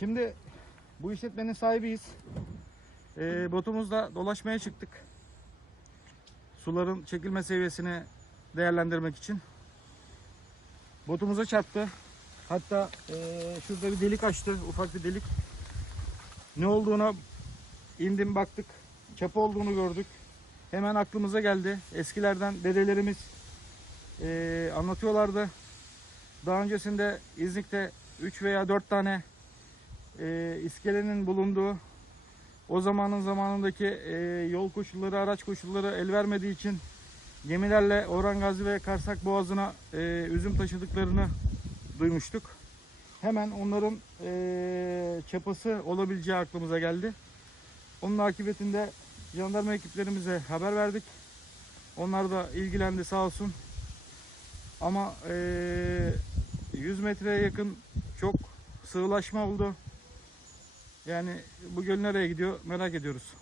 Şimdi bu işletmenin sahibiyiz. Ee, botumuzla dolaşmaya çıktık. Suların çekilme seviyesini değerlendirmek için. Botumuza çarptı. Hatta ee, şurada bir delik açtı. Ufak bir delik. Ne olduğuna indim baktık. Çapa olduğunu gördük. Hemen aklımıza geldi. Eskilerden dedelerimiz ee, anlatıyorlardı. Daha öncesinde İznik'te 3 veya 4 tane e, iskelenin bulunduğu o zamanın zamanındaki e, yol koşulları, araç koşulları el vermediği için gemilerle Orhan Gazi ve Karsak Boğazı'na e, üzüm taşıdıklarını duymuştuk. Hemen onların e, çapası olabileceği aklımıza geldi. Onun akıbetinde jandarma ekiplerimize haber verdik. Onlar da ilgilendi sağ olsun. Ama e, 100 metreye yakın çok sığlaşma oldu. Yani bu göl nereye gidiyor merak ediyoruz.